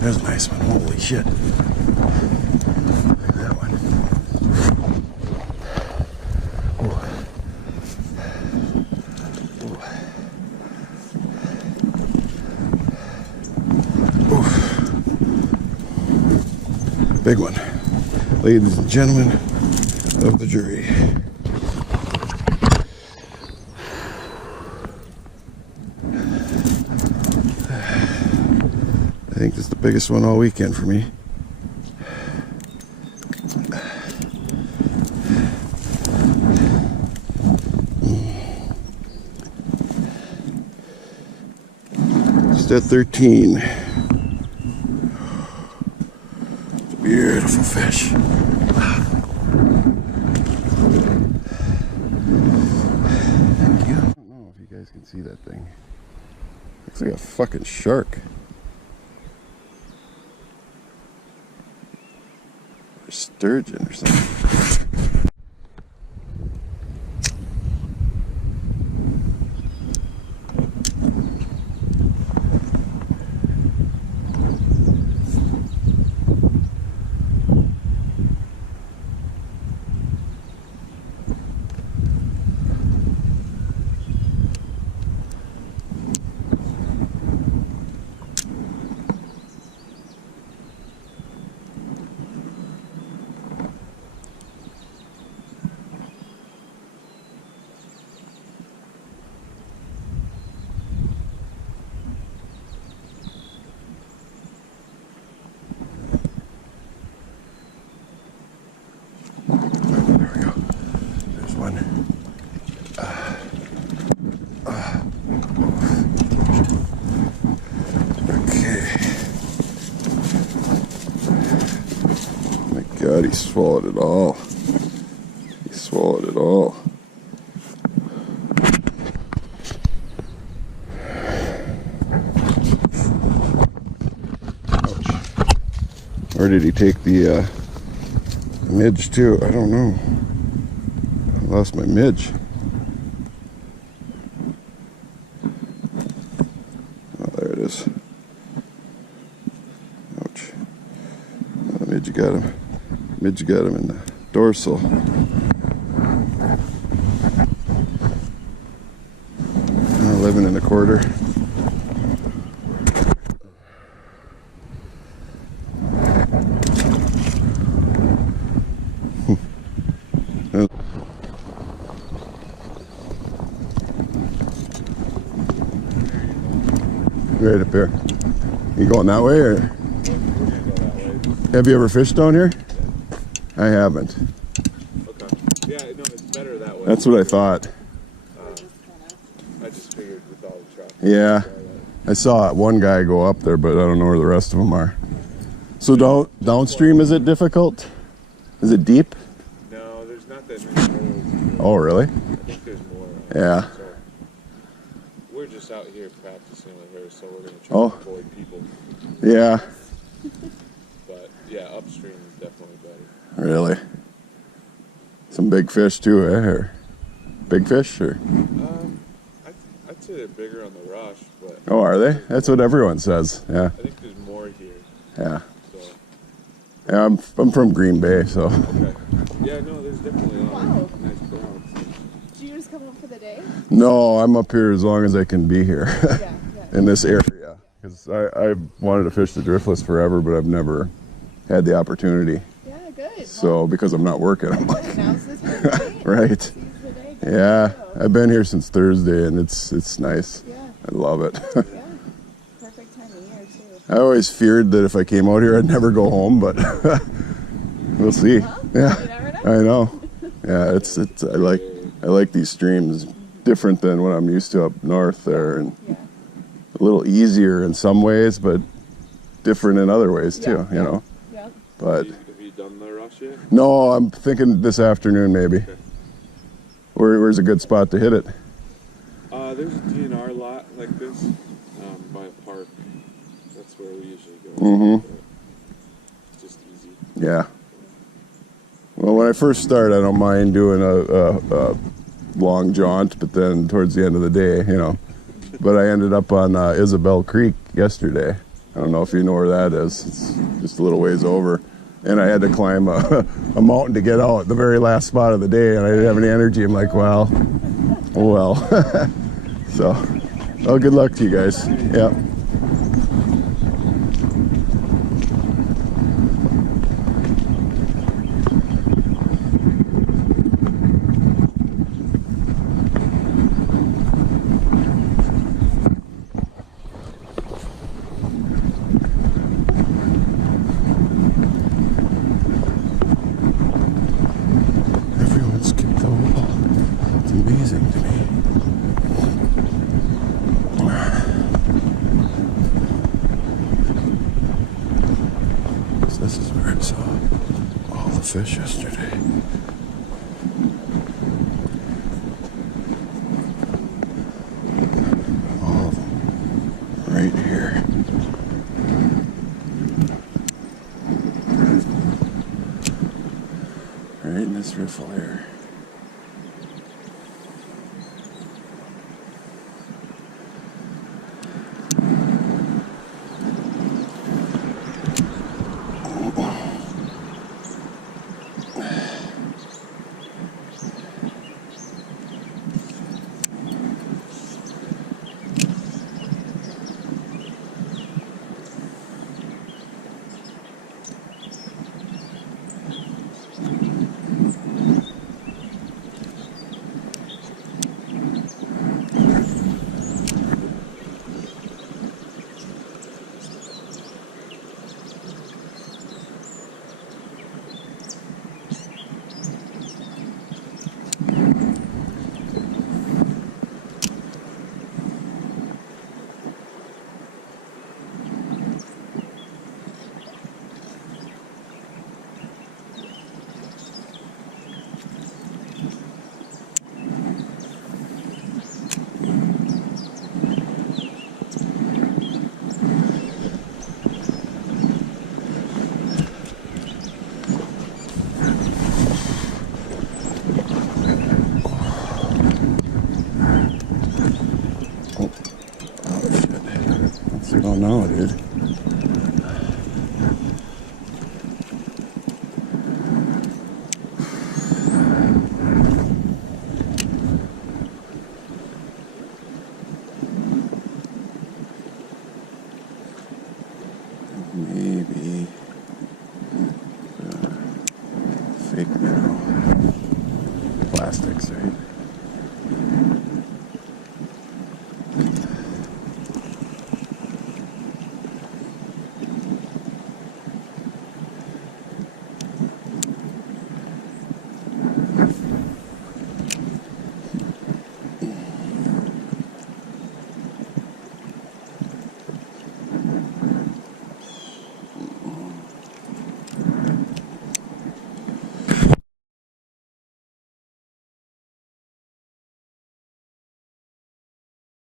There's a nice one. Holy shit. Look at that one. Oh. Oh. Big one. Ladies and gentlemen of the jury. I think this is the biggest one all weekend for me. Just at 13. It's a beautiful fish. Thank you. I don't know if you guys can see that thing. Looks like a fucking shark. Or sturgeon or something. God, he swallowed it all. He swallowed it all. Ouch. Or did he take the midge too? I don't know. I lost my midge. Oh, there it is. Ouch. Oh, the midge got him. Midge got him in the dorsal. 11 1/4. Right up there. You going that way or? Have you ever fished down here? I haven't. Okay. Yeah, no, it's better that way. That's what I thought. I just figured with all the trout. Yeah. I saw one guy go up there, but I don't know where the rest of them are. So downstream, is it difficult? Is it deep? No, there's not that many holes. Oh, really? I think there's more. Yeah. So we're just out here practicing with her, so we're going to try to avoid people. Yeah. But yeah, upstream is definitely better. Really? Some big fish too, eh? Or big fish, or? I'd say they're bigger on the rush, but. Oh, are they? That's what everyone says. Yeah. I think there's more here. Yeah. So. Yeah, I'm from Green Bay, so. Okay. Yeah, no, there's definitely a lot of nice browns. Did you just come up for the day? No, I'm up here as long as I can be here. Yeah. In this area, because I wanted to fish the driftless forever, but I've never had the opportunity. Yeah, good. So because I'm not working, I'm like, Now's the time, right. Seize the day. Yeah, I've been here since Thursday, and it's nice. Yeah. I love it. Yeah. Perfect time of year too. I always feared that if I came out here, I'd never go home, but we'll see. Well, Yeah, you never know. I know. Yeah, it's I like these streams, different than what I'm used to up north there, and Yeah. a little easier in some ways, but different in other ways too. You know. Yeah. But Have you done the rush yet? no, I'm thinking this afternoon maybe. Okay. Where's a good spot to hit it? There's a DNR lot like this by a park. That's where we usually go. Mm-hmm. It's just easy. Yeah. Well, when I first start, I don't mind doing a long jaunt, but then towards the end of the day, you know. But I ended up on Isabel Creek yesterday, I don't know if you know where that is. It's just a little ways over. And I had to climb a mountain to get out, the very last spot of the day, and I didn't have any energy. I'm like, well, oh well. So, well, good luck to you guys. Yeah. Everyone skipped the wall. It's amazing to me. So this is where I saw all the fish yesterday. All of them. Right here. Right in this riffle here. Oh no, dude. Maybe fake minnow. Plastics, right?